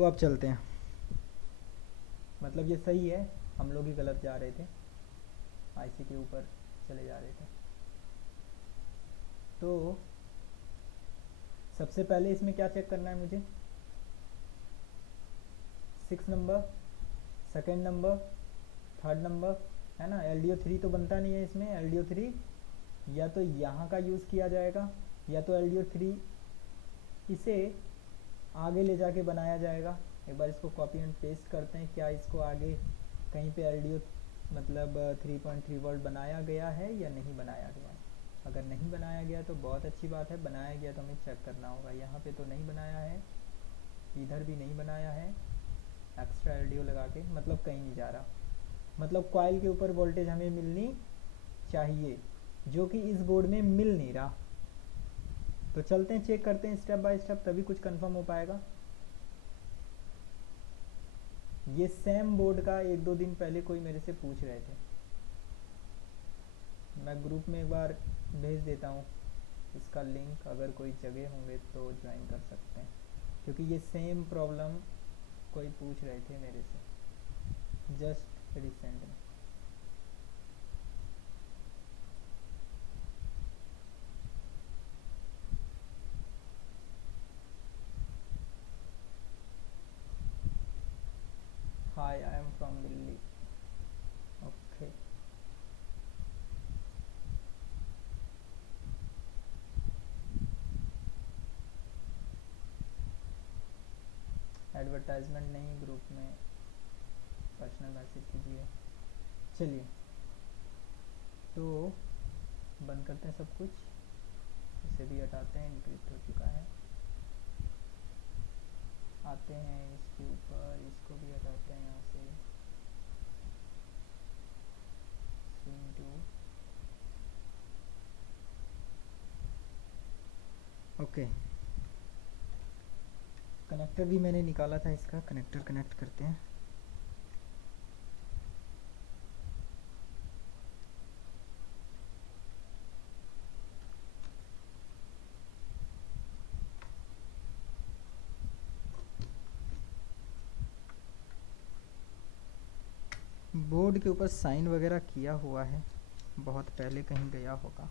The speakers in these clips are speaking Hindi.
तो अब चलते हैं, मतलब ये सही है, हम लोग ही गलत जा रहे थे, आईसी के ऊपर चले जा रहे थे। तो सबसे पहले इसमें क्या चेक करना है मुझे, 6 number, second number, third number, है ना। LDO3 तो बनता नहीं है इसमें, LDO3 या तो यहाँ का यूज़ किया जाएगा या तो LDO3 इसे आगे ले जाके बनाया जाएगा। एक बार इसको कॉपी एंड पेस्ट करते हैं, क्या इसको आगे कहीं पे LDO मतलब 3.3 वोल्ट बनाया गया है या नहीं बनाया गया है। अगर नहीं बनाया गया तो बहुत अच्छी बात है, बनाया गया तो हमें चेक करना होगा। यहाँ पे तो नहीं बनाया है, इधर भी नहीं बनाया है, एक्स्ट्रा LDO लगा के मतलब कहीं नहीं जा रहा, मतलब कॉइल के ऊपर वोल्टेज हमें मिलनी चाहिए, जो कि इस बोर्ड में मिल नहीं रहा। तो चलते हैं चेक करते हैं स्टेप बाय स्टेप, तभी कुछ कंफर्म हो पाएगा। ये सेम बोर्ड का 1-2 दिन पहले कोई मेरे से पूछ रहे थे, मैं ग्रुप में एक बार भेज देता हूँ इसका लिंक, अगर कोई जगह होंगे तो ज्वाइन कर सकते हैं, क्योंकि ये सेम प्रॉब्लम कोई पूछ रहे थे मेरे से जस्ट रिसेंट में। Hi, I am from Delhi. Okay, advertisement नहीं, ग्रुप में पर्सनल मैसेज कीजिए। चलिए, तो बंद करते हैं सब कुछ, इसे भी हटाते हैं, इंक्रिप्ट हो चुका है। आते हैं इसके ऊपर, इसको भी हटाते हैं यहाँ से, स्विंग टू। ओके, कनेक्टर भी मैंने निकाला था, इसका कनेक्टर कनेक्ट करते हैं। बोर्ड के ऊपर साइन वगैरह किया हुआ है, बहुत पहले कहीं गया होगा।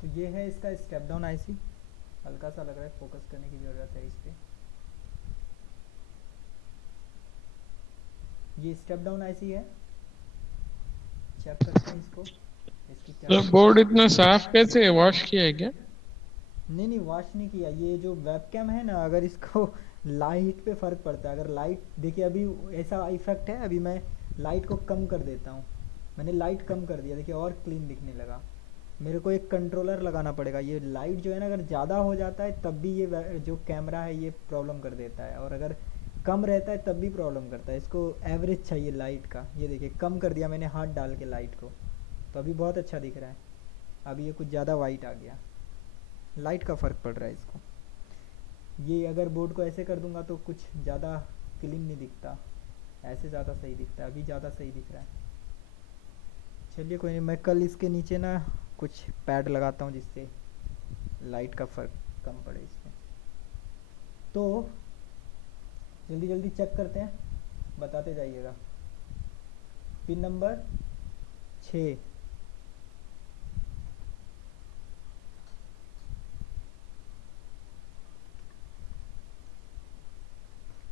तो ये है इसका स्टेप डाउन आईसी, हल्का सा लग रहा है, फोकस करने की ज़रूरत है इस पर। ये स्टेप डाउन आईसी है, चेक करते हैं इसको, इसकी क्या तो बोर्ड इतना साफ कैसे है, वॉश किया है क्या? नहीं नहीं, वॉश नहीं किया। ये जो वेबकैम है ना, अगर इसको लाइट पे फ़र्क पड़ता है, अगर लाइट देखिए, अभी ऐसा इफेक्ट है, अभी मैं लाइट को कम कर देता हूँ, मैंने लाइट कम कर दिया, देखिए और क्लीन दिखने लगा। मेरे को एक कंट्रोलर लगाना पड़ेगा, ये लाइट जो है ना, अगर ज़्यादा हो जाता है तब भी ये जो कैमरा है ये प्रॉब्लम कर देता है, और अगर कम रहता है तब भी प्रॉब्लम करता है। इसको एवरेज चाहिए लाइट का, ये देखिए कम कर दिया मैंने हाथ डाल के लाइट को, तो अभी बहुत अच्छा दिख रहा है। अभी ये कुछ ज़्यादा वाइट आ गया, लाइट का फ़र्क पड़ रहा है इसको। ये अगर बोर्ड को ऐसे कर दूंगा तो कुछ ज़्यादा क्लीन नहीं दिखता, ऐसे ज़्यादा सही दिखता है, अभी ज़्यादा सही दिख रहा है। चलिए कोई नहीं, मैं कल इसके नीचे ना कुछ पैड लगाता हूँ जिससे लाइट का फ़र्क कम पड़े इसमें। तो जल्दी जल्दी चेक करते हैं, बताते जाइएगा। पिन नंबर 6,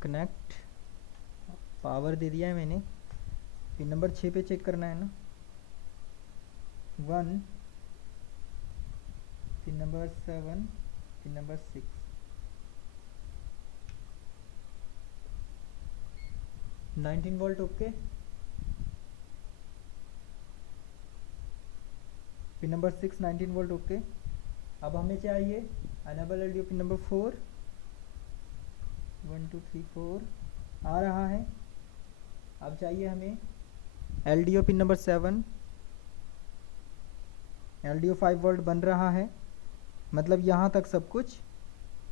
कनेक्ट, पावर दे दिया है मैंने। पिन नंबर 6 पे चेक करना है ना, 1, pin number 7, pin number 6, 19 volt okay. Pin number 6 19 volt okay. अब हमें चाहिए अनेबल LDO पिन नंबर 4, 1 2 3 4 आ रहा है। अब चाहिए हमें LDO pin number 7, LDO 5 volt बन रहा है, मतलब यहाँ तक सब कुछ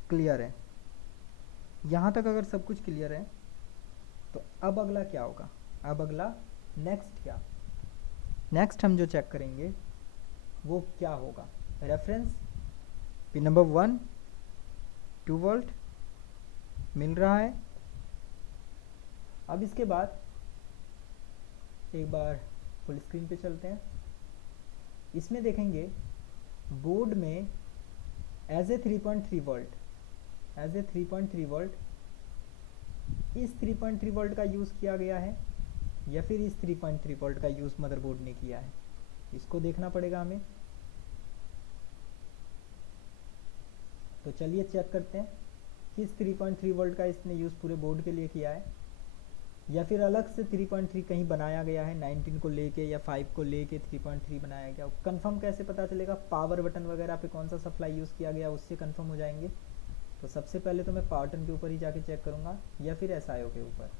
क्लियर है। यहाँ तक अगर सब कुछ क्लियर है तो अब अगला क्या होगा, अब अगला नेक्स्ट क्या, नेक्स्ट हम जो चेक करेंगे वो क्या होगा, रेफरेंस पिन नंबर 1 2 वोल्ट मिल रहा है। अब इसके बाद एक बार फुल स्क्रीन पे चलते हैं। इसमें देखेंगे बोर्ड में एज ए 3.3 वोल्ट इस 3.3 वोल्ट का यूज़ किया गया है या फिर इस 3.3 वोल्ट का यूज़ मदरबोर्ड ने किया है, इसको देखना पड़ेगा हमें। तो चलिए चेक करते हैं किस 3.3 वोल्ट का इसने यूज़ पूरे बोर्ड के लिए किया है, या फिर अलग से 3.3 कहीं बनाया गया है 19 को लेके या 5 को लेके 3.3 बनाया गया। कंफर्म कैसे पता चलेगा? पावर बटन वगैरह पे कौन सा सप्लाई यूज़ किया गया उससे कंफर्म हो जाएंगे। तो सबसे पहले तो मैं पावर बटन के ऊपर ही जाके चेक करूँगा या फिर एसआईओ के ऊपर।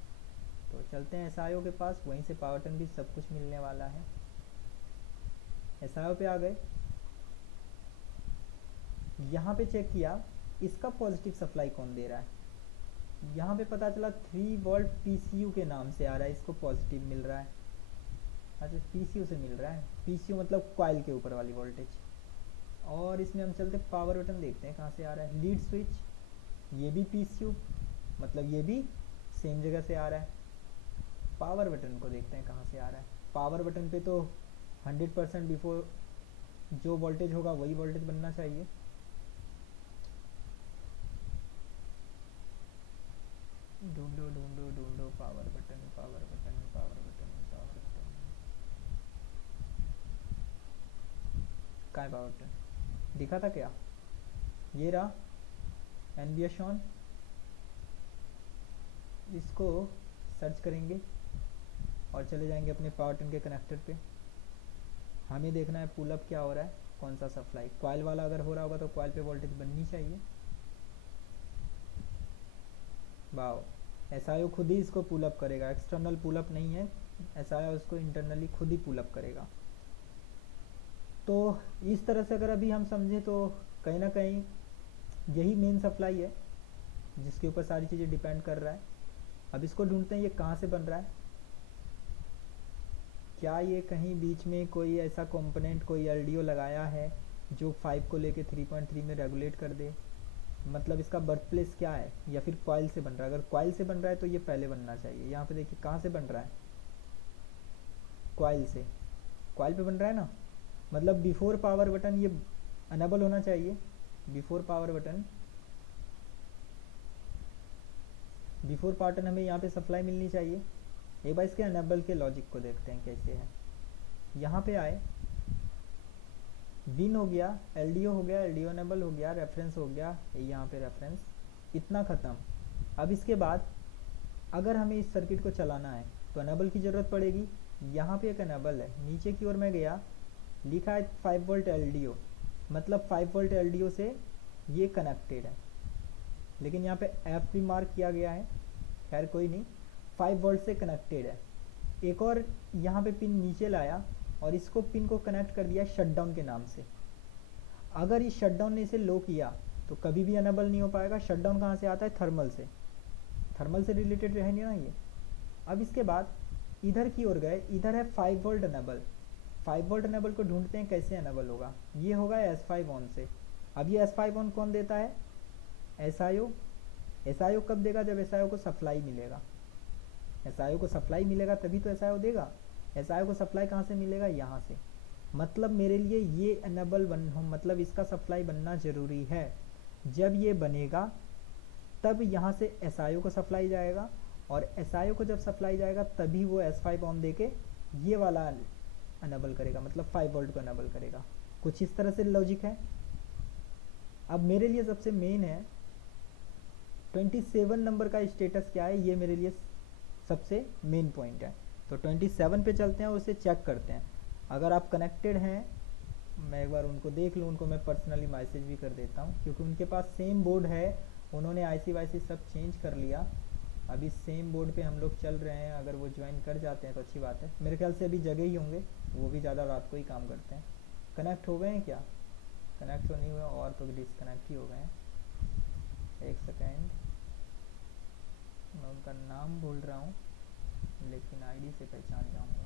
तो चलते हैं एसआईओ के पास, वहीं से पावर बटन भी सब कुछ मिलने वाला है। एसआईओ पे आ गए, यहाँ पे चेक किया इसका पॉजिटिव सप्लाई कौन दे रहा है। यहाँ पे पता चला 3 वोल्ट पीसीयू के नाम से आ रहा है, इसको पॉजिटिव मिल रहा है। अच्छा, पीसीयू से मिल रहा है, पीसीयू मतलब कॉइल के ऊपर वाली वोल्टेज। और इसमें हम चलते पावर बटन, देखते हैं कहाँ से आ रहा है। लीड स्विच, ये भी पीसीयू मतलब ये भी सेम जगह से आ रहा है। पावर बटन को देखते हैं कहाँ से आ रहा है। पावर बटन पे तो 100% बिफोर जो वोल्टेज होगा वही वोल्टेज बनना चाहिए। ढूंढो ढूंढो ढूंढो power button power button power button power button, कहाँ है पावर बटन? दिखा था क्या? ये रहा एनबीएस ऑन। इसको सर्च करेंगे और चले जाएंगे अपने पावर बटन के कनेक्टर पे। हमें देखना है पुल अप क्या हो रहा है, कौन सा सप्लाई। कॉइल वाला अगर हो रहा होगा तो कॉइल पे वोल्टेज बननी चाहिए। वाओ, एसआईओ खुद ही इसको पुल अप करेगा, एक्सटर्नल पुल अप नहीं है, एसआईओ इसको इंटरनली खुद ही पुल अप करेगा। तो इस तरह से अगर अभी हम समझें तो कहीं ना कहीं यही मेन सप्लाई है जिसके ऊपर सारी चीज़ें डिपेंड कर रहा है। अब इसको ढूंढते हैं ये कहाँ से बन रहा है। क्या ये कहीं बीच में कोई ऐसा कंपोनेंट कोई एलडीओ लगाया है जो 5 को लेके 3.3 में रेगुलेट कर दे, मतलब इसका बर्थ प्लेस क्या है, या फिर कॉइल से बन रहा है। अगर कॉइल से बन रहा है तो ये पहले बनना चाहिए। यहाँ पे देखिए कहाँ से बन रहा है, कॉइल से। कॉइल पे बन रहा है ना, मतलब बिफोर पावर बटन ये अनेबल होना चाहिए। बिफोर पावर बटन हमें यहाँ पे सप्लाई मिलनी चाहिए। एक बार इसके अनेबल के लॉजिक को देखते हैं कैसे है। यहाँ पे आए, विन हो गया, एलडीओ हो गया, एलडीओ अनेबल हो गया, रेफरेंस हो गया, यहाँ पे रेफरेंस, इतना ख़त्म। अब इसके बाद अगर हमें इस सर्किट को चलाना है तो अनेबल की ज़रूरत पड़ेगी। यहाँ पे एक अनेबल है, नीचे की ओर मैं गया, लिखा है 5 वोल्ट एलडीओ, मतलब 5 वोल्ट एलडीओ से ये कनेक्टेड है, लेकिन यहाँ पे एफ भी मार्क किया गया है, खैर कोई नहीं, 5 वोल्ट से कनेक्टेड है। एक और यहाँ पे पिन नीचे लाया और इसको पिन को कनेक्ट कर दिया शटडाउन के नाम से। अगर इस शटडाउन ने इसे लो किया तो कभी भी अनेबल नहीं हो पाएगा। शटडाउन कहाँ से आता है? थर्मल से, थर्मल से रिलेटेड रहेंगे ना ये। अब इसके बाद इधर की ओर गए, इधर है 5 वोल्ट अनेबल। 5 वोल्ट अनेबल को ढूंढते हैं कैसे अनेबल होगा। ये होगा S5 ऑन से। अब ये S5 ऑन कौन देता है? एसआईओ। एसआईओ कब देगा? जब एसआईओ को सप्लाई मिलेगा। एसआईओ को सप्लाई मिलेगा तभी तो एसआईओ देगा। एसआईओ को सप्लाई कहाँ से मिलेगा? यहाँ से। मतलब मेरे लिए ये अनेबल मतलब इसका सप्लाई बनना ज़रूरी है। जब ये बनेगा तब यहाँ से एसआईओ को सप्लाई जाएगा, और एसआईओ को जब सप्लाई जाएगा तभी वो S5 ऑन दे के ये वाला अनेबल करेगा, मतलब 5 वोल्ट को अनेबल करेगा। कुछ इस तरह से लॉजिक है। अब मेरे लिए सबसे मेन है 27 नंबर का स्टेटस क्या है, ये मेरे लिए सबसे मेन पॉइंट है। तो 27 पे चलते हैं और उसे चेक करते हैं। अगर आप कनेक्टेड हैं, मैं एक बार उनको देख लूँ, उनको मैं पर्सनली मैसेज भी कर देता हूँ, क्योंकि उनके पास सेम बोर्ड है, उन्होंने आईसी वाईसी सब चेंज कर लिया। अभी सेम बोर्ड पे हम लोग चल रहे हैं। अगर वो ज्वाइन कर जाते हैं तो अच्छी बात है। मेरे ख्याल से अभी जगह ही होंगे, वो भी ज़्यादा रात को ही काम करते हैं। कनेक्ट हो गए हैं क्या? कनेक्ट तो नहीं हुआ, और तो डिसकनेक्ट ही हो गए हैं। एक सेकेंड, मैं उनका नाम बोल रहा हूँ लेकिन आईडी से पहचान जाऊँगा।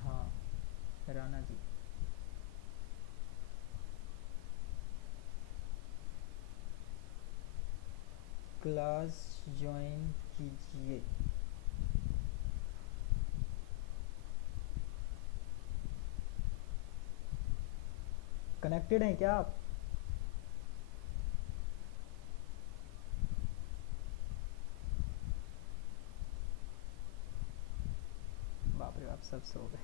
हाँ, राणा जी। क्लास ज्वाइन कीजिए। कनेक्टेड हैं क्या आप? बाप रे, आप सब सो गए।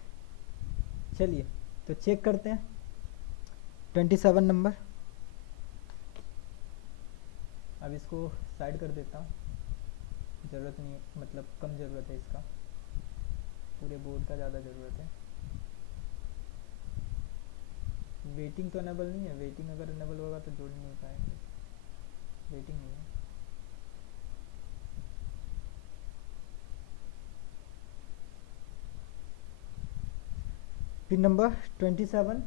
चलिए तो चेक करते हैं 27 नंबर। अब इसको साइड कर देता हूँ, ज़रूरत नहीं है, मतलब कम ज़रूरत है इसका, पूरे बोर्ड का ज़्यादा ज़रूरत है। वेटिंग तो अनेबल नहीं है, वेटिंग अगर अनेबल होगा तो जोड़ नहीं पाएंगे, वेटिंग नहीं है। पिन नंबर 27,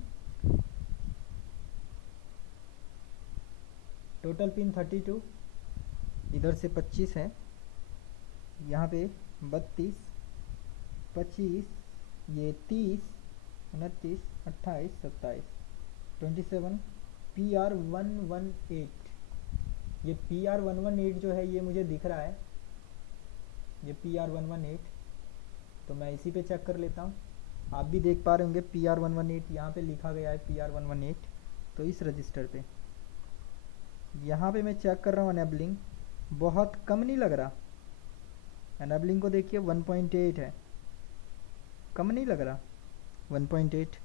टोटल पिन 32, इधर से 25 है, यहाँ पे 32, 25, ये 30, 29, 28, 27, 27, PR118। ये PR118 जो है ये मुझे दिख रहा है, ये PR118, तो मैं इसी पे चेक कर लेता हूँ। आप भी देख पा रहे होंगे PR118 यहाँ पे लिखा गया है, PR118। तो इस रजिस्टर पे यहाँ पे मैं चेक कर रहा हूँ, अनेबलिंग बहुत कम नहीं लग रहा। अनेबलिंग को देखिए 1.8 है, कम नहीं लग रहा 1.8।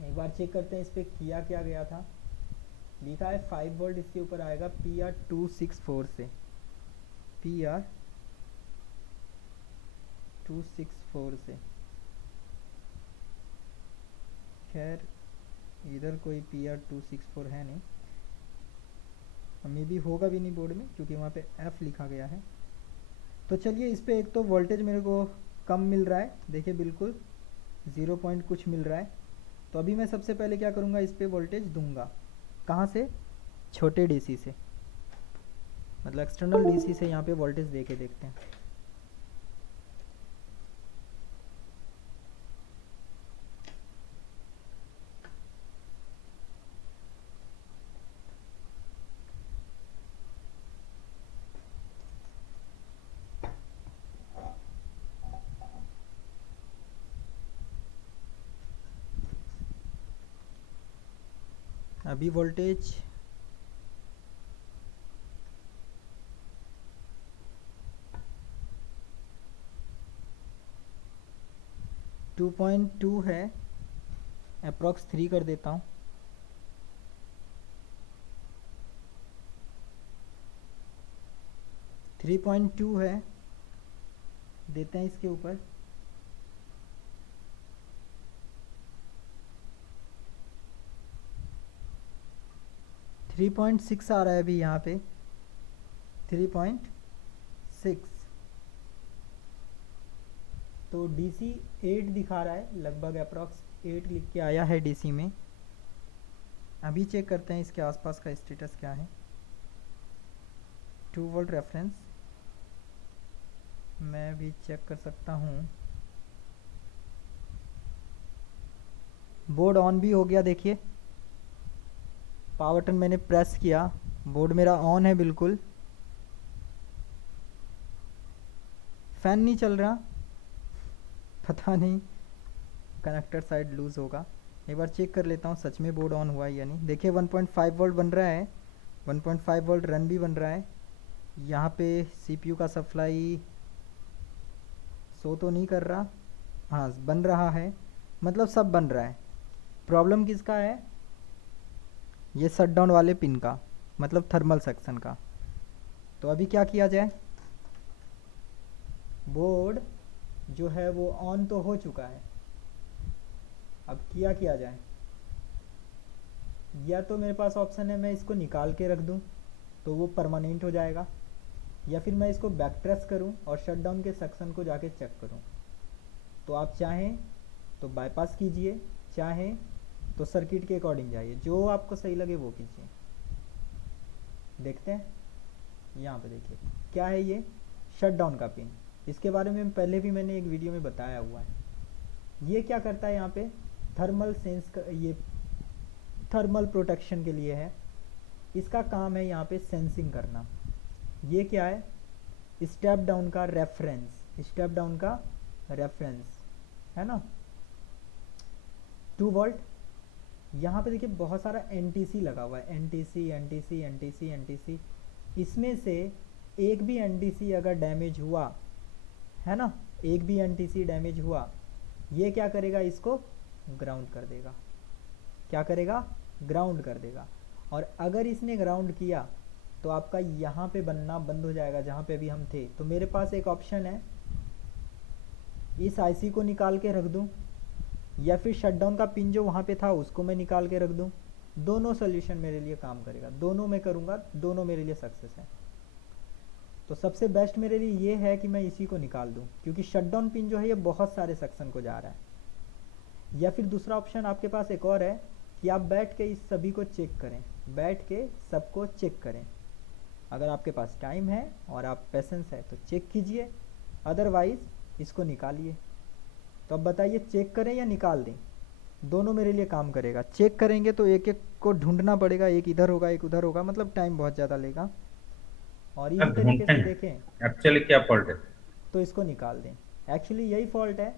एक बार चेक करते हैं इस पर किया क्या गया था। लिखा है 5 वोल्ट, इसके ऊपर आएगा PR264 से, PR264 से। खैर इधर कोई PR264 है नहीं, मे भी होगा भी नहीं बोर्ड में, क्योंकि वहाँ पे F लिखा गया है। तो चलिए इस पे एक तो वोल्टेज मेरे को कम मिल रहा है, देखिए बिल्कुल 0 पॉइंट कुछ मिल रहा है। तो अभी मैं सबसे पहले क्या करूँगा, इस पे वोल्टेज दूंगा। कहाँ से? छोटे डीसी से, मतलब एक्सटर्नल डीसी से यहाँ पे वोल्टेज दे के देखते हैं। अभी वोल्टेज 2.2 है, अप्रॉक्स 3 कर देता हूँ। थ्री पॉइंट टू है, देते हैं इसके ऊपर। थ्री पॉइंट सिक्स आ रहा है अभी यहाँ पे, 3.6। तो डीसी 8 दिखा रहा है, लगभग अप्रॉक्स 8 लिख के आया है डीसी में। अभी चेक करते हैं इसके आसपास का स्टेटस क्या है। 2 वोल्ट रेफरेंस मैं भी चेक कर सकता हूँ। बोर्ड ऑन भी हो गया, देखिए पावर बटन मैंने प्रेस किया, बोर्ड मेरा ऑन है बिल्कुल। फैन नहीं चल रहा, पता नहीं कनेक्टर साइड लूज़ होगा। एक बार चेक कर लेता हूँ सच में बोर्ड ऑन हुआ है या नहीं। देखिए 1.5 वोल्ट बन रहा है, 1.5 वोल्ट रन भी बन रहा है। यहाँ पे सीपीयू का सप्लाई शो तो नहीं कर रहा, हाँ बन रहा है, मतलब सब बन रहा है। प्रॉब्लम किसका है? ये शट डाउन वाले पिन का, मतलब थर्मल सेक्शन का। तो अभी क्या किया जाए, बोर्ड जो है वो ऑन तो हो चुका है, अब किया जाए। या तो मेरे पास ऑप्शन है मैं इसको निकाल के रख दूं तो वो परमानेंट हो जाएगा, या फिर मैं इसको बैक ट्रेस करूं और शट डाउन के सेक्शन को जाके चेक करूं। तो आप चाहें तो बाईपास कीजिए, चाहें तो सर्किट के अकॉर्डिंग जाइए, जो आपको सही लगे वो कीजिए। देखते हैं यहाँ पे, देखिए क्या है ये, शट डाउन का पिन। इसके बारे में पहले भी मैंने एक वीडियो में बताया हुआ है। ये क्या करता है, यहाँ पे थर्मल सेंस का, ये थर्मल प्रोटेक्शन के लिए है। इसका काम है यहाँ पे सेंसिंग करना। ये क्या है, स्टेप डाउन का रेफरेंस, स्टेप डाउन का रेफरेंस है ना, 2 वोल्ट। यहाँ पे देखिए बहुत सारा एनटीसी लगा हुआ है, एनटीसी एनटीसी एनटीसी एनटीसी। इसमें से एक भी एनटीसी अगर डैमेज हुआ है ना, एक भी एनटीसी डैमेज हुआ, ये क्या करेगा, इसको ग्राउंड कर देगा। क्या करेगा, ग्राउंड कर देगा। और अगर इसने ग्राउंड किया तो आपका यहाँ पे बनना बंद हो जाएगा जहाँ पे अभी हम थे। तो मेरे पास एक ऑप्शन है, इस आईसी को निकाल के रख दूँ, या फिर शटडाउन का पिन जो वहाँ पे था उसको मैं निकाल के रख दूँ। दोनों सोल्यूशन मेरे लिए काम करेगा, दोनों मैं करूँगा, दोनों मेरे लिए सक्सेस है। तो सबसे बेस्ट मेरे लिए ये है कि मैं इसी को निकाल दूँ, क्योंकि शटडाउन पिन जो है ये बहुत सारे सेक्शन को जा रहा है। या फिर दूसरा ऑप्शन आपके पास एक और है कि आप बैठ के इस सभी को चेक करें, बैठ के सबको चेक करें। अगर आपके पास टाइम है और आप पेशेंस है तो चेक कीजिए, अदरवाइज़ इसको निकालिए। तो अब बताइए चेक करें या निकाल दें, दोनों मेरे लिए काम करेगा। चेक करेंगे तो एक एक को ढूंढना पड़ेगा, एक इधर होगा एक उधर होगा, मतलब टाइम बहुत ज़्यादा लेगा। और इसी अब तरीके ढूंढते से हैं देखें एक्चुअली क्या फॉल्ट है। तो इसको निकाल दें। एक्चुअली यही फॉल्ट है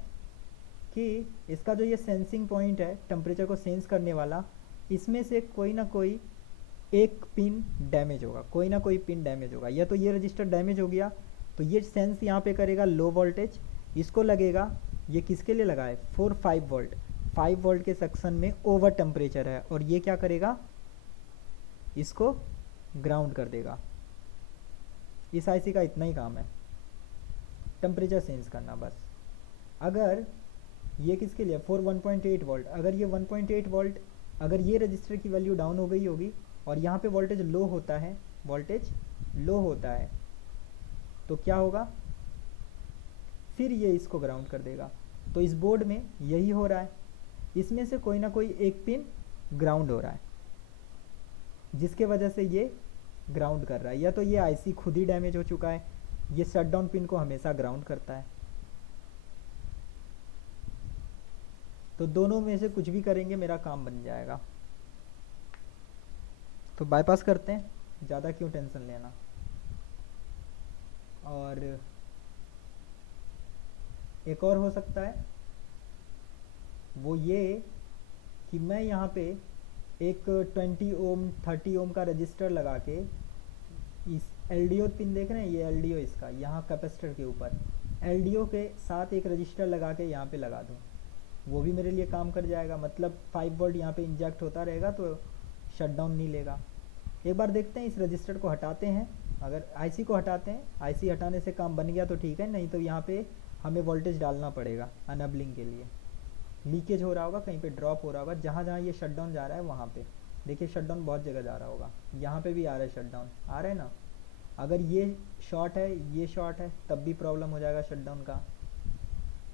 कि इसका जो ये सेंसिंग पॉइंट है, टेम्परेचर को सेंस करने वाला, इसमें से कोई ना कोई एक पिन डैमेज होगा, कोई ना कोई पिन डैमेज होगा। या तो ये रजिस्टर डैमेज हो गया तो ये सेंस यहाँ पे करेगा लो वोल्टेज, इसको लगेगा, ये किसके लिए लगा है, 5 वोल्ट, 5 वोल्ट के सेक्शन में ओवर टेम्परेचर है, और ये क्या करेगा, इसको ग्राउंड कर देगा। इस आईसी का इतना ही काम है, टेम्परेचर सेंस करना बस। अगर ये किसके लिए, फॉर 1.8 वोल्ट, अगर ये 1.8 वोल्ट, अगर ये रजिस्टर की वैल्यू डाउन हो गई होगी और यहाँ पे वोल्टेज लो होता है, वोल्टेज लो होता है, तो क्या होगा, फिर ये इसको ग्राउंड कर देगा। तो इस बोर्ड में यही हो रहा है, इसमें से कोई ना कोई एक पिन ग्राउंड हो रहा है, जिसके वजह से ये ग्राउंड कर रहा है। या तो ये आईसी खुद ही डैमेज हो चुका है, ये शटडाउन पिन को हमेशा ग्राउंड करता है। तो दोनों में से कुछ भी करेंगे मेरा काम बन जाएगा। तो बाईपास करते हैं, ज़्यादा क्यों टेंशन लेना। और एक और हो सकता है, वो ये कि मैं यहाँ पे एक 20 ओम 30 ओम का रजिस्टर लगा के, इस एलडीओ पिन देख रहे हैं, ये एलडीओ इसका यहाँ कैपेसिटर के ऊपर, एलडीओ के साथ एक रजिस्टर लगा के यहाँ पे लगा दूँ, वो भी मेरे लिए काम कर जाएगा। मतलब 5 वोल्ट यहाँ पे इंजेक्ट होता रहेगा तो शटडाउन नहीं लेगा। एक बार देखते हैं, इस रजिस्टर को हटाते हैं, अगर आईसी को हटाते हैं, आईसी हटाने से काम बन गया तो ठीक है, नहीं तो यहाँ पे हमें वोल्टेज डालना पड़ेगा अनबलिंग के लिए। लीकेज हो रहा होगा, कहीं पे ड्रॉप हो रहा होगा, जहाँ जहाँ ये शटडाउन जा रहा है वहाँ पे देखिए शटडाउन बहुत जगह जा रहा होगा, यहाँ पे भी आ रहा है शटडाउन, आ रहा है ना। अगर ये शॉर्ट है, ये शॉर्ट है, तब भी प्रॉब्लम हो जाएगा शटडाउन का।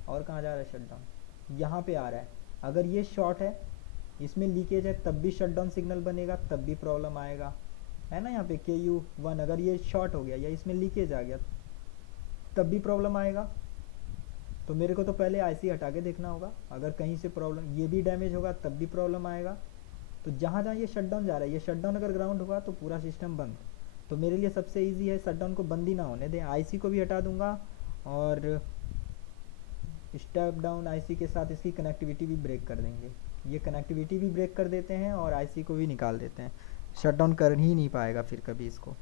और कहाँ जा रहा है शटडाउन, यहाँ पे आ रहा है। अगर ये शॉर्ट है, इसमें लीकेज है, तब भी शटडाउन सिग्नल बनेगा, तब भी प्रॉब्लम आएगा, है ना। यहाँ पे KU1 अगर ये शॉर्ट हो गया या इसमें लीकेज आ गया तब भी प्रॉब्लम आएगा। तो मेरे को तो पहले आईसी हटा के देखना होगा, अगर कहीं से प्रॉब्लम, ये भी डैमेज होगा तब भी प्रॉब्लम आएगा। तो जहाँ जहाँ ये शटडाउन जा रहा है, ये शटडाउन अगर ग्राउंड हुआ तो पूरा सिस्टम बंद। तो मेरे लिए सबसे ईजी है शटडाउन को बंद ही ना होने दें, आईसी को भी हटा दूंगा और स्टेप डाउन आईसी के साथ इसकी कनेक्टिविटी भी ब्रेक कर देंगे। ये कनेक्टिविटी भी ब्रेक कर देते हैं और आईसी को भी निकाल देते हैं, शटडाउन कर ही नहीं पाएगा फिर कभी इसको।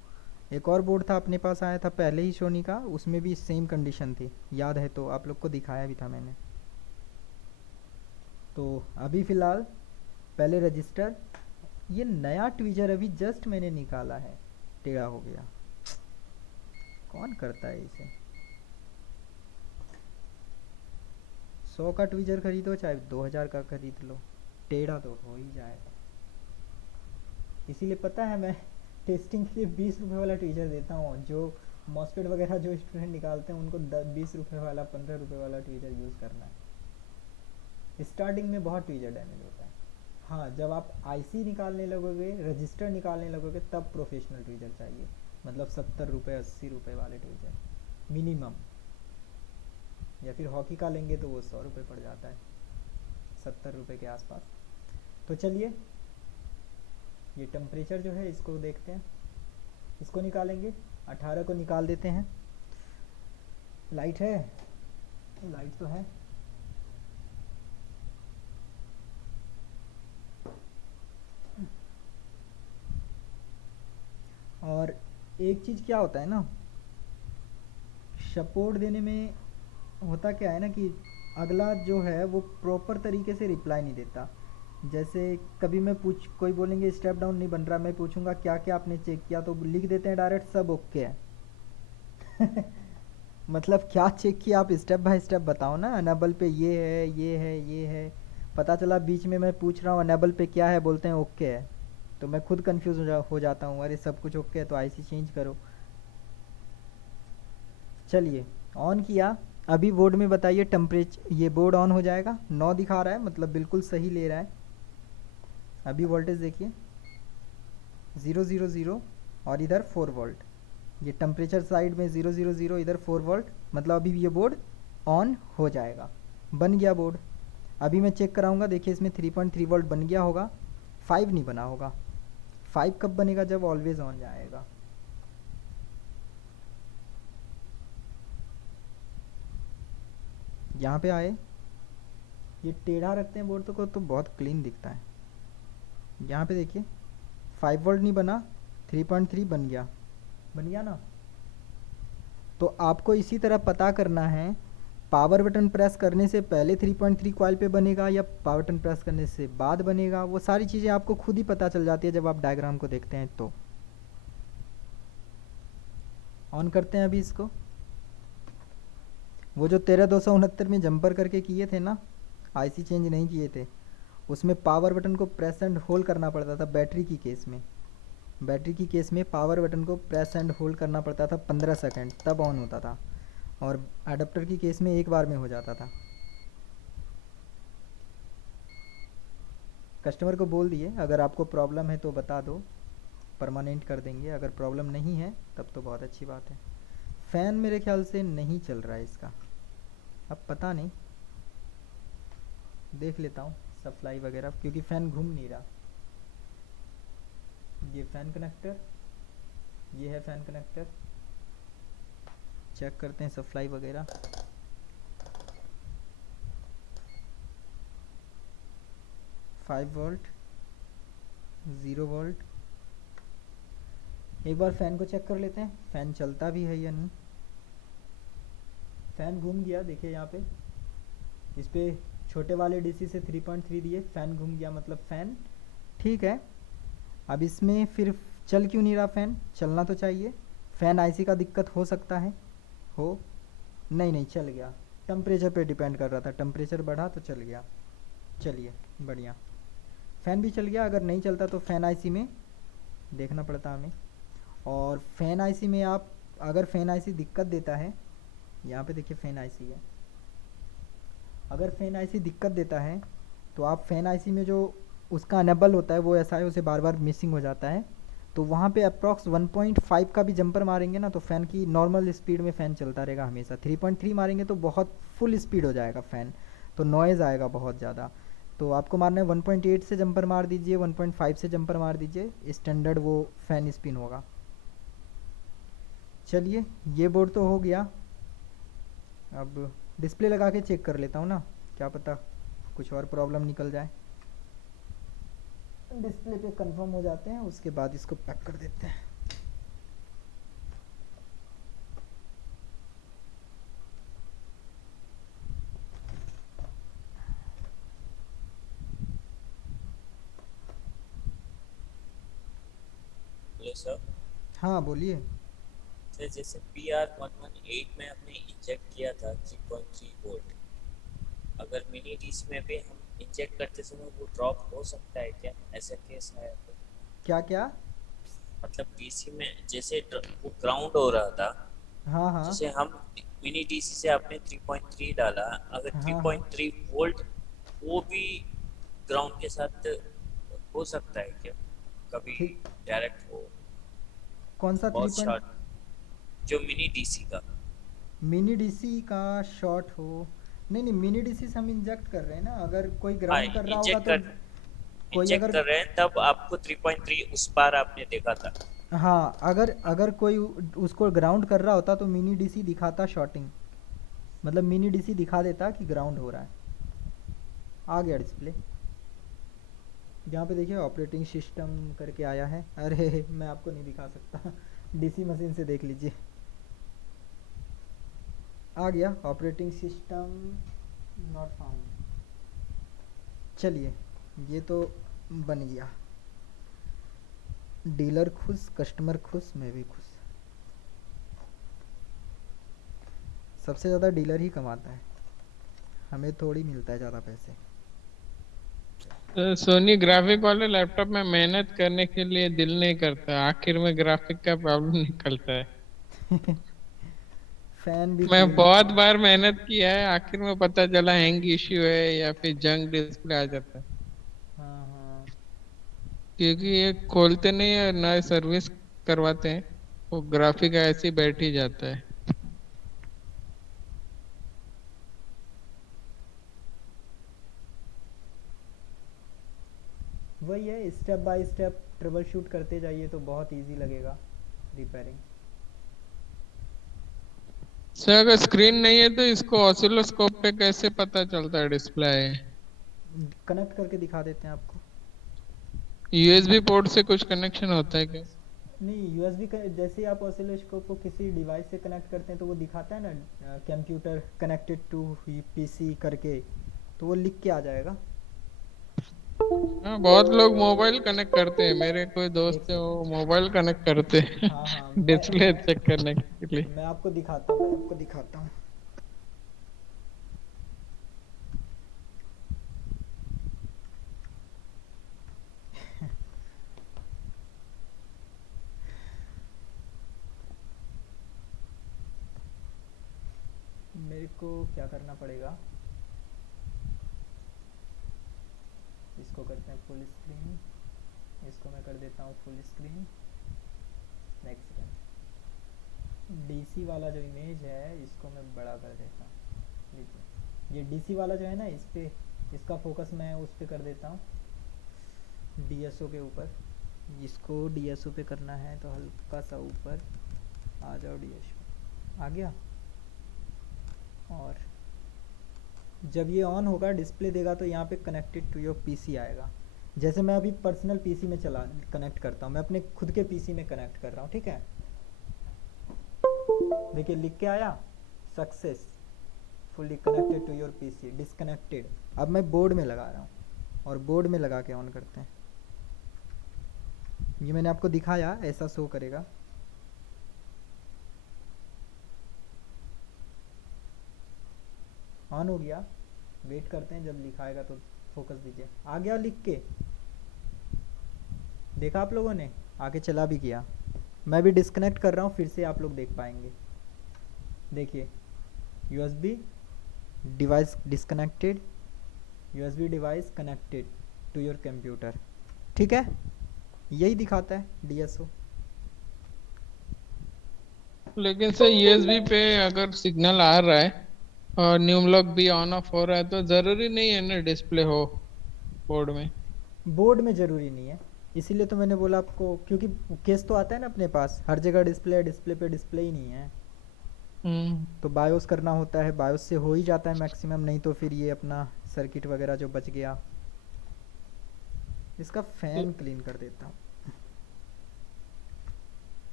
एक और बोर्ड था अपने पास आया था पहले ही सोनी का, उसमें भी सेम कंडीशन थी, याद है तो आप लोग को दिखाया भी था मैंने। तो अभी फ़िलहाल पहले रजिस्टर, ये नया ट्विजर अभी जस्ट मैंने निकाला है, टेढ़ा हो गया, कौन करता है इसे। 100 का ट्विजर खरीदो चाहे 2000 का खरीद लो, टेढ़ा तो हो ही जाएगा। इसीलिए पता है मैं टेस्टिंग के लिए 20 रुपये वाला ट्विजर देता हूँ, जो मॉस्फेट वगैरह जो स्टूडेंट निकालते हैं उनको 20 रुपये वाला 15 रुपये वाला ट्विजर यूज़ करना है। स्टार्टिंग में बहुत ट्विजर डैमेज होता है। हाँ, जब आप आईसी निकालने लगोगे, रजिस्टर निकालने लगोगे, तब प्रोफेशनल ट्विजर चाहिए, मतलब 70 रुपये 80 रुपये वाले ट्विजर मिनिमम। या फिर हॉकी का लेंगे तो वो 100 रुपये पड़ जाता है, 70 रुपये के आसपास। तो चलिए ये टेम्परेचर जो है इसको देखते हैं, इसको निकालेंगे, 18 को निकाल देते हैं। लाइट है, लाइट तो है। और एक चीज़ क्या होता है ना, सपोर्ट देने में होता क्या है ना कि अगला जो है वो प्रॉपर तरीके से रिप्लाई नहीं देता। जैसे कभी मैं पूछ कोई बोलेंगे स्टेप डाउन नहीं बन रहा, मैं पूछूंगा क्या क्या आपने चेक किया, तो लिख देते हैं डायरेक्ट सब ओके है। मतलब क्या चेक किया, आप स्टेप बाय स्टेप बताओ ना। अनेबल पे ये है, ये है, ये है। पता चला बीच में मैं पूछ रहा हूँ अनेबल पे क्या है, बोलते हैं ओके है। तो मैं खुद कंफ्यूज हो जाता हूँ, अरे सब कुछ ओके है तो आईसी चेंज करो। चलिए, ऑन किया। अभी बोर्ड में बताइए टेम्परेचर, ये बोर्ड ऑन हो जाएगा, 9 दिखा रहा है, मतलब बिल्कुल सही ले रहा है। अभी वोल्टेज देखिए, 000 और इधर 4 वोल्ट। ये टेम्परेचर साइड में 000, इधर 4 वोल्ट, मतलब अभी ये बोर्ड ऑन हो जाएगा। बन गया बोर्ड। अभी मैं चेक कराऊंगा, देखिए इसमें 3.3 वोल्ट बन गया होगा, 5 नहीं बना होगा। 5 कब बनेगा, जब ऑलवेज ऑन जाएगा। यहाँ पे आए, ये टेढ़ा रखते हैं बोर्ड तो को तो बहुत क्लीन दिखता है। यहाँ पे देखिए 5 वोल्ट नहीं बना, 3.3 बन गया। बन गया ना। तो आपको इसी तरह पता करना है, पावर बटन प्रेस करने से पहले 3.3 कॉइल पे बनेगा या पावर बटन प्रेस करने से बाद बनेगा। वो सारी चीज़ें आपको खुद ही पता चल जाती है जब आप डायग्राम को देखते हैं। तो ऑन करते हैं अभी इसको। वो जो 13269 में जंपर करके किए थे ना, आईसी चेंज नहीं किए थे, उसमें पावर बटन को प्रेस एंड होल्ड करना पड़ता था। बैटरी की केस में, बैटरी की केस में पावर बटन को प्रेस एंड होल्ड करना पड़ता था 15 सेकंड, तब ऑन होता था। और अडेप्टर की केस में एक बार में हो जाता था। कस्टमर को बोल दिए अगर आपको प्रॉब्लम है तो बता दो, परमानेंट कर देंगे। अगर प्रॉब्लम नहीं है तब तो बहुत अच्छी बात है। फ़ैन मेरे ख्याल से नहीं चल रहा है इसका, अब पता नहीं, देख लेता हूँ सप्लाई वगैरह, क्योंकि फ़ैन घूम नहीं रहा। ये फ़ैन कनेक्टर, ये है फ़ैन कनेक्टर। चेक करते हैं सप्लाई वगैरह। 5 वोल्ट, 0 वोल्ट। एक बार फ़ैन को चेक कर लेते हैं, फ़ैन चलता भी है या नहीं। फ़ैन घूम गया, देखिए यहाँ पे इस पे छोटे वाले डीसी से 3.3 दिए, फ़ैन घूम गया, मतलब फ़ैन ठीक है। अब इसमें फिर चल क्यों नहीं रहा फ़ैन, चलना तो चाहिए। फ़ैन आईसी का दिक्कत हो सकता है, हो। नहीं नहीं, चल गया। टेम्परेचर पे डिपेंड कर रहा था, टेम्परेचर बढ़ा तो चल गया। चलिए बढ़िया, फ़ैन भी चल गया। अगर नहीं चलता तो फ़ैन आईसी में देखना पड़ता हमें। और फ़ैन आईसी में आप, अगर फ़ैन आईसी दिक्कत देता है, यहाँ पे देखिए फ़ैन आईसी है, अगर फ़ैन आईसी दिक्कत देता है तो आप फ़ैन आईसी में जो उसका अनेबल होता है वो ऐसा है, उसे बार बार मिसिंग हो जाता है, तो वहाँ पे अप्रॉक्स 1.5 का भी जंपर मारेंगे ना तो फ़ैन की नॉर्मल स्पीड में फ़ैन चलता रहेगा हमेशा। 3.3 मारेंगे तो बहुत फुल स्पीड हो जाएगा फ़ैन, तो नॉइज़ आएगा बहुत ज़्यादा। तो आपको मारना है 1.8 से जंपर मार दीजिए, 1.5 से जंपर मार दीजिए, स्टैंडर्ड वो फ़ैन स्पिन होगा। चलिए, ये बोर्ड तो हो गया। अब डिस्प्ले लगा के चेक कर लेता हूँ ना, क्या पता कुछ और प्रॉब्लम निकल जाए। डिस्प्ले पे कंफर्म हो जाते हैं, उसके बाद इसको पैक कर देते हैं। Hello sir. हाँ बोलिए। सर जैसे PR118 में हमने इंजेक्ट किया था 3.3 वोल्ट, अगर मिनी डीसी में भी हम इंजेक्ट करते समय वो ड्रॉप हो सकता है क्या, ऐसा केस है तो? क्या क्या? मतलब डीसी में जैसे वो ग्राउंड हो रहा था, हाँ हाँ। जैसे हम मिनी डीसी से आपने 3.3 डाला, अगर हाँ हाँ। 3.3 वोल्ट वो भी ग्राउंड के साथ हो सकता है क्या कभी, ठीक। डायरेक्ट हो कौन सा थ्री बहुत पॉइंट? शॉर्ट, जो मिनी डीसी का? मिनी डीसी का शॉर्ट हो? नहीं नहीं, मिनी डीसी से हम इंजेक्ट कर रहे हैं ना, अगर कोई हाँ, ग्राउंड कर रहा होगा इंजेक्ट तो कर कोई इंजेक्ट अगर कर रहे हैं तब आपको 3.3 उस पार आपने देखा था। हाँ, अगर अगर कोई उसको ग्राउंड कर रहा होता तो मिनी डीसी दिखाता शॉटिंग, मतलब मिनी डीसी दिखा देता कि ग्राउंड हो रहा है। आ गया डिस्प्ले। यहाँ पे देखिए ऑपरेटिंग सिस्टम करके आया है। अरे मैं आपको नहीं दिखा सकता डीसी मशीन से देख लीजिए। आ गया ऑपरेटिंग सिस्टम नॉट फाउंड। चलिए, ये तो बन गया। डीलर खुश, कस्टमर खुश, मैं भी खुश। सबसे ज़्यादा डीलर ही कमाता है, हमें थोड़ी मिलता है ज़्यादा पैसे। तो सोनी ग्राफिक वाले लैपटॉप में मेहनत करने के लिए दिल नहीं करता, आखिर में ग्राफिक का प्रॉब्लम निकलता है। फैन भी मैं कूल। बहुत बार मेहनत किया है, आखिर में पता चला हैंग इश्यू है या फिर जंग डिस्प्ले आ जाता है। हाँ हाँ, क्योंकि ये खोलते नहीं है, नए सर्विस करवाते हैं, वो ग्राफिक ऐसे ही बैठ ही जाता है। वही है, step by step trouble shoot करते जाइए तो बहुत इजी लगेगा रिपेयरिंग। सर अगर स्क्रीन नहीं है तो इसको ऑसिलोस्कोप पे कैसे पता चलता है डिस्प्ले है? कनेक्ट करके दिखा देते हैं आपको। यूएसबी पोर्ट से कुछ कनेक्शन होता है क्या? नहीं, यूएसबी का जैसे ही आप ऑसिलोस्कोप को किसी डिवाइस से कनेक्ट करते हैं तो वो दिखाता है ना, कंप्यूटर कनेक्टेड टू पीसी करके, तो वो लिख के आ जाएगा। हाँ, बहुत लोग मोबाइल कनेक्ट करते हैं, मेरे कोई एक दोस्त है वो सेकेंड। मोबाइल कनेक्ट करते हैं हाँ हाँ, डिस्प्ले चेक करने के लिए। मैं आपको दिखाता हूँ, मैं आपको दिखाता हूँ। मेरे को क्या करना पड़ेगा, इसको करते हैं फुल स्क्रीन, इसको मैं कर देता हूँ full screen. Next second, DC वाला जो इमेज है इसको मैं बड़ा कर देता हूँ। लीजिए, ये डीसी वाला जो है ना, इस पे इसका फोकस मैं उस पे कर देता हूँ, डीएसओ के ऊपर। इसको डीएसओ पे करना है तो हल्का सा ऊपर आ जाओ, डीएसओ आ गया। और जब ये ऑन होगा डिस्प्ले देगा तो यहाँ पे कनेक्टेड टू योर पीसी आएगा। जैसे मैं अभी पर्सनल पीसी में चला कनेक्ट करता हूँ, मैं अपने खुद के पीसी में कनेक्ट कर रहा हूँ, ठीक है। देखिए लिख के आया, successfully connected to your PC, disconnected. अब मैं बोर्ड में लगा रहा हूँ और बोर्ड में लगा के ऑन करते हैं। ये मैंने आपको दिखाया, ऐसा शो करेगा। ऑन हो गया, वेट करते हैं जब लिखाएगा तो फोकस दीजिए। आ गया लिख के, देखा आप लोगों ने, आगे चला भी गया। मैं भी डिस्कनेक्ट कर रहा हूँ, फिर से आप लोग देख पाएंगे। देखिए, USB device disconnected, USB device connected to your computer, ठीक है। यही दिखाता है डीएसओ। लेकिन सर यूएसबी पे अगर सिग्नल आ रहा है और न्यूमलॉक भी ऑन ऑफ हो रहा है तो जरूरी नहीं है ना डिस्प्ले हो बोर्ड में। बोर्ड में ज़रूरी नहीं है, इसीलिए तो मैंने बोला आपको, क्योंकि केस तो आता है ना अपने पास, हर जगह डिस्प्ले है, डिस्प्ले पे डिस्प्ले ही नहीं है। हम्म। तो बायोस करना होता है, बायोस से हो ही जाता है मैक्सिमम, नहीं तो फिर ये अपना सर्किट वगैरह जो बच गया। इसका तो फ़ैन क्लीन कर देता हूँ।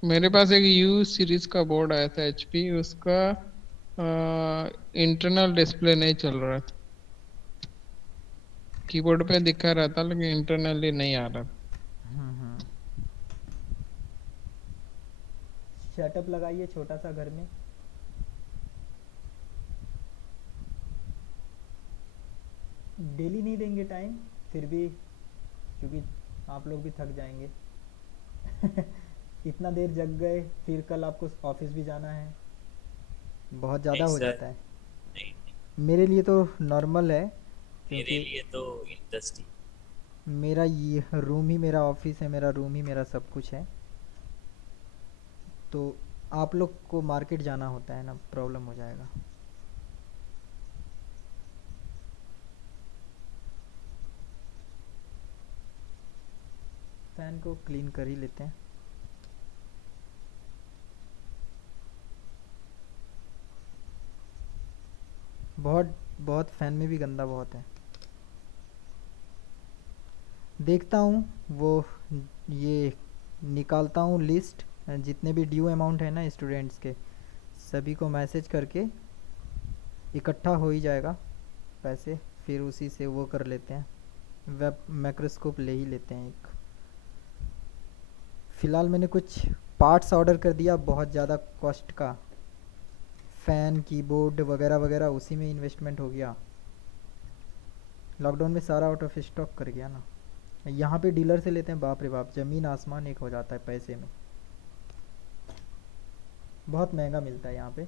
मेरे पास एक यू सीरीज का बोर्ड आया था एचपी, उसका इंटरनल डिस्प्ले नहीं चल रहा था, कीबोर्ड पे दिखा रहा था लेकिन इंटरनली नहीं आ रहा था। सेटअप लगाइए छोटा सा घर में। डेली नहीं देंगे टाइम, फिर भी, क्योंकि आप लोग भी थक जाएंगे इतना देर जग गए, फिर कल आपको ऑफिस भी जाना है, बहुत ज़्यादा नहीं हो सर, जाता है। नहीं नहीं, मेरे लिए तो नॉर्मल है, मेरे क्योंकि लिए तो इंडस्ट्री। मेरा ये रूम ही मेरा ऑफिस है, मेरा रूम ही मेरा सब कुछ है। तो आप लोग को मार्केट जाना होता है ना, प्रॉब्लम हो जाएगा। फैन को क्लीन कर ही लेते हैं। बहुत बहुत फैन में भी गंदा बहुत है। देखता हूँ वो, ये निकालता हूँ लिस्ट, जितने भी ड्यू अमाउंट है ना स्टूडेंट्स के, सभी को मैसेज करके इकट्ठा हो ही जाएगा पैसे, फिर उसी से वो कर लेते हैं, वेब माइक्रोस्कोप ले ही लेते हैं एक। फ़िलहाल मैंने कुछ पार्ट्स ऑर्डर कर दिया बहुत ज़्यादा कॉस्ट का, फ़ैन कीबोर्ड वगैरह वगैरह, उसी में इन्वेस्टमेंट हो गया। लॉकडाउन में सारा आउट ऑफ स्टॉक कर गया ना। यहाँ पे डीलर से लेते हैं, बाप रे बाप, ज़मीन आसमान एक हो जाता है पैसे में, बहुत महंगा मिलता है यहाँ पे।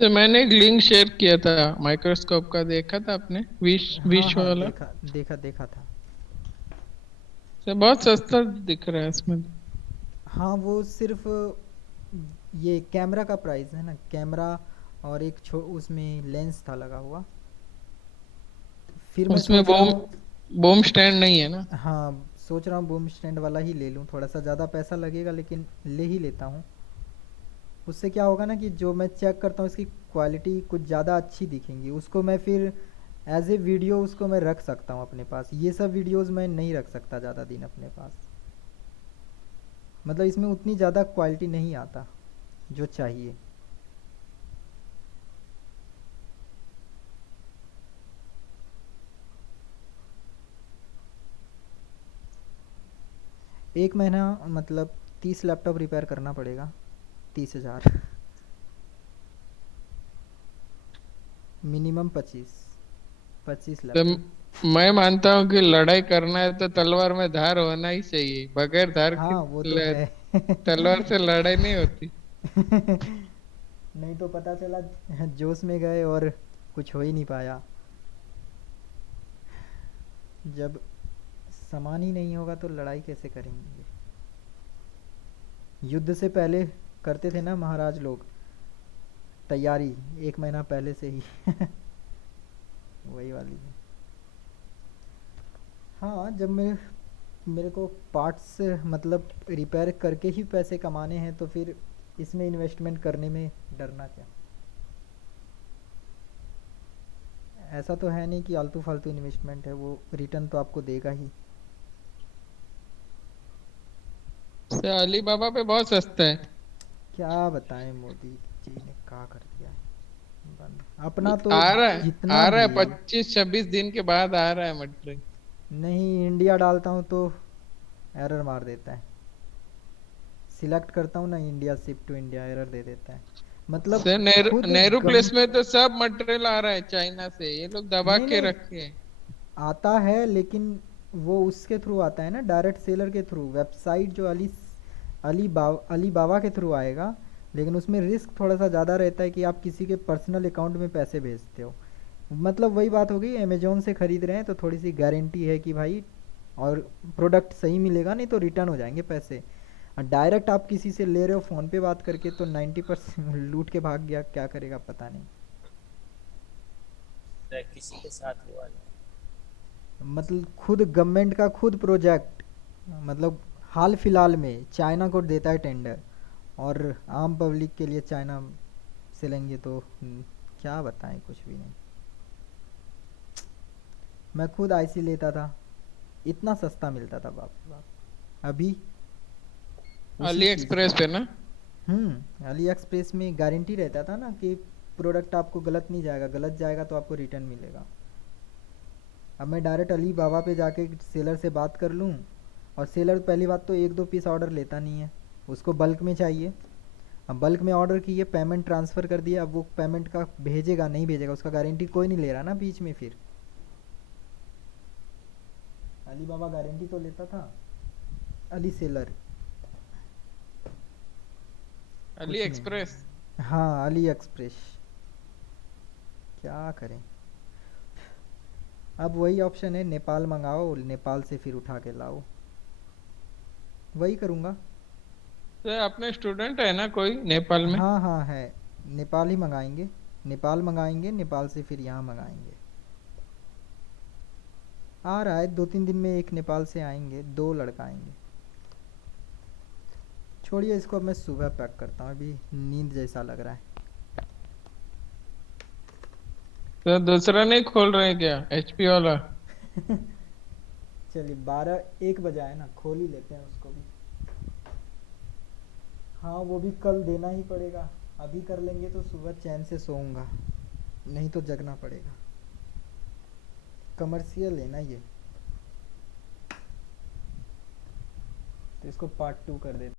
तो मैंने एक लिंक शेयर किया था माइक्रोस्कोप का, देखा था आपने? हाँ विश हाँ, वाला। देखा देखा देखा था। तो बहुत सस्ता दिख रहा है इसमें। हाँ वो सिर्फ ये कैमरा का प्राइस है ना, कैमरा और एक उसमें लेंस था लगा हुआ। फिर मैं उसमें सोच रहा बूम हूँ, बूम स्टैंड नहीं है ना? हाँ सोच रहा हूँ बूम स्टैंड वाला ही ले लूँ, थोड़ा सा ज़्यादा पैसा लगेगा लेकिन ले ही लेता हूँ। उससे क्या होगा ना कि जो मैं चेक करता हूँ इसकी क्वालिटी कुछ ज़्यादा अच्छी दिखेंगी, उसको मैं फिर एज ए वीडियो उसको मैं रख सकता हूँ अपने पास। ये सब वीडियोस मैं नहीं रख सकता ज़्यादा दिन अपने पास, मतलब इसमें उतनी ज़्यादा क्वालिटी नहीं आता जो चाहिए। एक महीना मतलब 30 लैपटॉप रिपेयर करना पड़ेगा, 30,000, मिनिमम 25 तो लैपटॉप। मैं मानता हूँ कि लड़ाई करना है तो तलवार में धार होना ही चाहिए, बगैर धार के हाँ वो तो है। तलवार से लड़ाई नहीं होती। नहीं तो पता चला जोश में गए और कुछ हो ही नहीं पाया। जब सामान ही नहीं होगा तो लड़ाई कैसे करेंगे। युद्ध से पहले करते थे ना महाराज लोग तैयारी, एक महीना पहले से ही। वही वाली है। हाँ जब मेरे को पार्ट्स मतलब रिपेयर करके ही पैसे कमाने हैं तो फिर इसमें इन्वेस्टमेंट करने में डरना क्या। ऐसा तो है नहीं कि आलतू फालतू इन्वेस्टमेंट है, वो रिटर्न तो आपको देगा ही। तो अली बाबा पे बहुत सस्ता है। क्या बताएं, मोदी जी ने क्या कर दिया है, बंद अपना तो आ रहा है, जितना भी। 25-26 दिन के बाद आ रहा है मटेरियल। नहीं, इंडिया डालता हूँ तो एरर मार देता है, सिलेक्ट करता हूँ ना India, ship to India, error दे देता है। मतलब से खुद नेहरू गम प्लेस में तो सब मटेरियल आ रहा है चाइना से, ये लोग दबा नहीं के नहीं, रखे हैं। आता है लेकिन वो उसके थ्रू आता है ना, डायरेक्ट सेलर के थ्रू, वेबसाइट जो अली बाबा के थ्रू आएगा। लेकिन उसमें रिस्क थोड़ा सा ज़्यादा रहता है कि आप किसी के पर्सनल अकाउंट में पैसे भेजते हो। मतलब वही बात हो गई, अमेजोन से ख़रीद रहे हैं तो थोड़ी सी गारंटी है कि भाई और प्रोडक्ट सही मिलेगा, नहीं तो रिटर्न हो जाएंगे पैसे। डायरेक्ट आप किसी से ले रहे हो फ़ोन पे बात करके तो 90% लूट के भाग गया, क्या करेगा पता नहीं। तो किसी के साथ हुआ नहीं। मतलब खुद गवर्नमेंट का खुद प्रोजेक्ट, मतलब हाल फिलहाल में चाइना को देता है टेंडर, और आम पब्लिक के लिए चाइना से लेंगे तो क्या बताएं, कुछ भी नहीं। मैं खुद आईसी लेता था, इतना सस्ता मिलता था बाप रे बाप। अभी उसी अली चीज़ का, एक्सप्रेस पे ना? अली एक्सप्रेस में गारंटी रहता था ना कि प्रोडक्ट आपको गलत नहीं जाएगा, गलत जाएगा तो आपको रिटर्न मिलेगा। अब मैं डायरेक्ट अली बाबा पे जाके सेलर से बात कर लूँ, और सेलर पहली बात तो एक दो पीस ऑर्डर लेता नहीं है, उसको बल्क में चाहिए। अब बल्क में ऑर्डर किए, पेमेंट ट्रांसफ़र कर दिया, अब वो पेमेंट का भेजेगा नहीं भेजेगा उसका गारंटी कोई नहीं ले रहा ना बीच में। फिर अली बाबा गारंटी तो लेता था, अली सेलर अली कुछ एक्सप्रेस। नहीं। हाँ अली एक्सप्रेस, क्या करें। अब वही ऑप्शन है, नेपाल मंगाओ, नेपाल से फिर उठा के लाओ, वही करूँगा। तो अपने स्टूडेंट है ना कोई नेपाल में? हाँ हाँ है, नेपाल ही मंगाएंगे, नेपाल मंगाएंगे, नेपाल से फिर यहाँ मंगाएंगे। आ रहा है 2-3 दिन में, एक नेपाल से आएंगे, 2 लड़का आएंगे। छोड़िए इसको, अब मैं सुबह पैक करता हूँ, अभी नींद जैसा लग रहा है। तो दूसरा नहीं खोल रहे क्या, एचपी वाला? चलिए 12 1 बजा है ना, खोल ही लेते हैं उसको भी। हाँ वो भी कल देना ही पड़ेगा, अभी कर लेंगे तो सुबह चैन से सोऊंगा, नहीं तो जगना पड़ेगा। कमर्शियल है ना ये, तो इसको पार्ट 2 कर देते हैं।